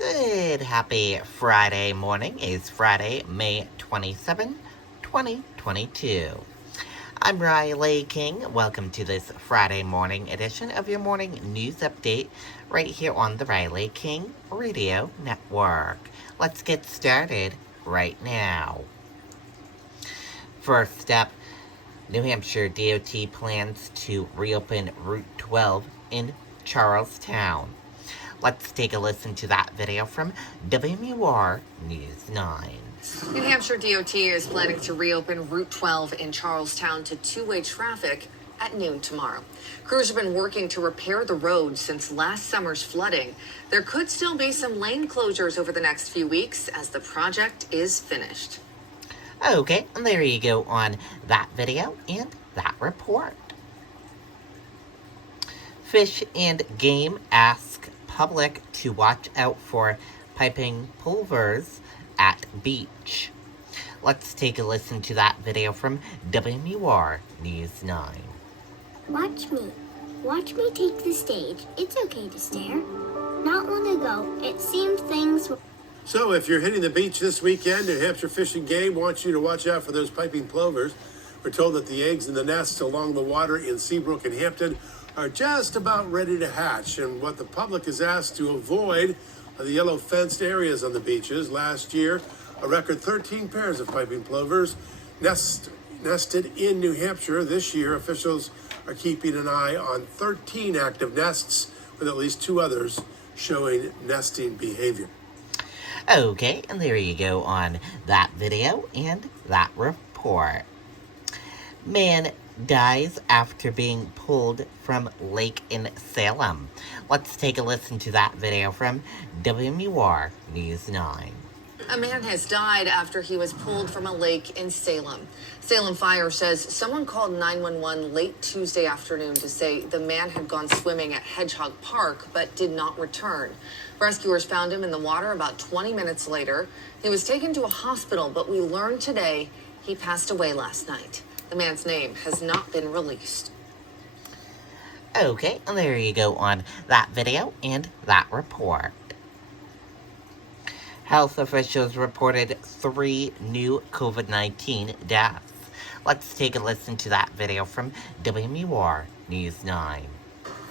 Good, happy Friday morning. It's Friday, May 27, 2022. I'm Riley King. Welcome to this Friday morning edition of your morning news update right here on the Riley King Radio Network. Let's get started right now. First up, New Hampshire DOT plans to reopen Route 12 in Charlestown. Let's take a listen to that video from WMUR News 9. New Hampshire DOT is planning to reopen Route 12 in Charlestown to two-way traffic at noon tomorrow. Crews have been working to repair the road since last summer's flooding. There could still be some lane closures over the next few weeks as the project is finished. Okay, and there you go on that video and that report. Fish and Game ask public to watch out for piping plovers at beach. Let's take a listen to that video from WMUR News 9. Watch me. Watch me take the stage. It's okay to stare. Not long ago, it seemed things were... So if you're hitting the beach this weekend, New Hampshire Fish and Game wants you to watch out for those piping plovers. We're told that the eggs in the nests along the water in Seabrook and Hampton are just about ready to hatch, and what the public is asked to avoid are the yellow fenced areas on the beaches. Last year, a record 13 pairs of piping plovers nested in New Hampshire. This year, officials are keeping an eye on 13 active nests, with at least 2 others showing nesting behavior. Okay, and there you go on that video and that report. Man dies after being pulled from lake in Salem. Let's take a listen to that video from WMUR News 9. A man has died after he was pulled from a lake in Salem. Salem Fire says someone called 911 late Tuesday afternoon to say the man had gone swimming at Hedgehog Park but did not return. Rescuers found him in the water about 20 minutes later. He was taken to a hospital, but we learned today he passed away last night. The man's name has not been released. Okay, and there you go on that video and that report. Health officials reported 3 new COVID-19 deaths. Let's take a listen to that video from WMUR News 9.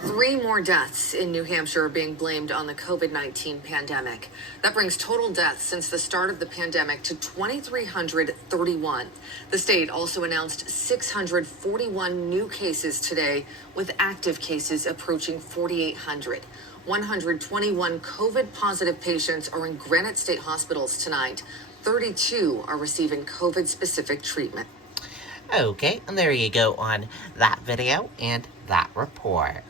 3 more deaths in New Hampshire are being blamed on the COVID-19 pandemic. That brings total deaths since the start of the pandemic to 2,331. The state also announced 641 new cases today, with active cases approaching 4,800. 121 COVID-positive patients are in Granite State hospitals tonight. 32 are receiving COVID-specific treatment. Okay, and there you go on that video and that report.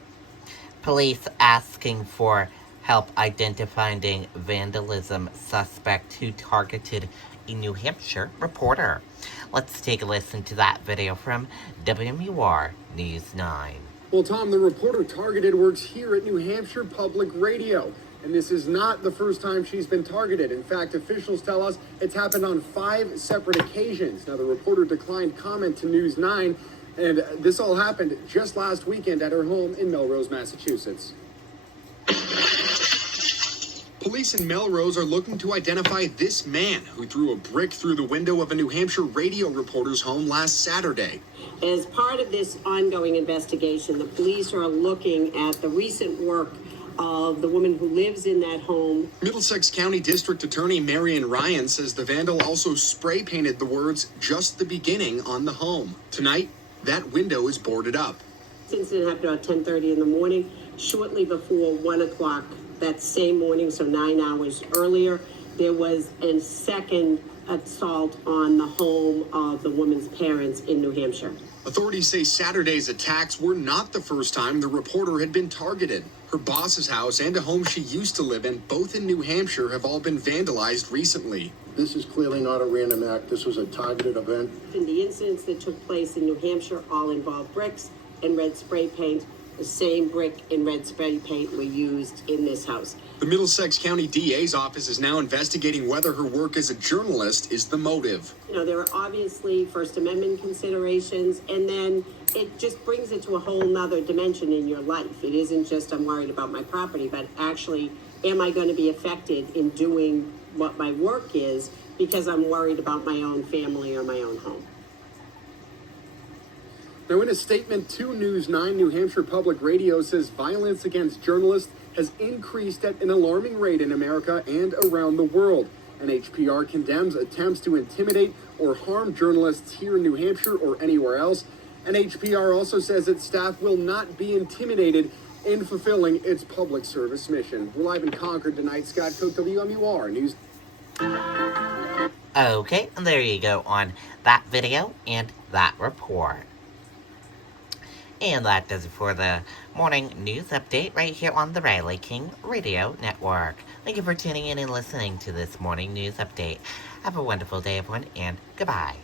Police asking for help identifying vandalism suspect who targeted a New Hampshire reporter. Let's take a listen to that video from WMUR News 9. Well, Tom, the reporter targeted works here at New Hampshire Public Radio. And this is not the first time she's been targeted. In fact, officials tell us it's happened on 5 separate occasions. Now, the reporter declined comment to News 9. And this all happened just last weekend at her home in Melrose, Massachusetts. Police in Melrose are looking to identify this man who threw a brick through the window of a New Hampshire radio reporter's home last Saturday. As part of this ongoing investigation, the police are looking at the recent work of the woman who lives in that home. Middlesex County District Attorney Marion Ryan says the vandal also spray painted the words "just the beginning" on the home. Tonight, that window is boarded up. This incident happened about 10:30 in the morning, shortly before 1 o'clock that same morning, so 9 hours earlier. There was a second assault on the home of the woman's parents in New Hampshire. Authorities say Saturday's attacks were not the first time the reporter had been targeted. Her boss's house and a home she used to live in, both in New Hampshire, have all been vandalized recently. This is clearly not a random act. This was a targeted event. And the incidents that took place in New Hampshire all involved bricks and red spray paint. The same brick and red spray paint were used in this house. The Middlesex County DA's office is now investigating whether her work as a journalist is the motive. You know, there are obviously First Amendment considerations, and then it just brings it to a whole nother dimension in your life. It isn't just I'm worried about my property, but actually am I going to be affected in doing what my work is because I'm worried about my own family or my own home? Now, in a statement to News 9, New Hampshire Public Radio says violence against journalists has increased at an alarming rate in America and around the world. NHPR condemns attempts to intimidate or harm journalists here in New Hampshire or anywhere else. NHPR also says its staff will not be intimidated in fulfilling its public service mission. We're live in Concord tonight. Scott Cook, WMUR News. Okay, and there you go on that video and that report. And that does it for the morning news update right here on the Riley King Radio Network. Thank you for tuning in and listening to this morning news update. Have a wonderful day, everyone, and goodbye.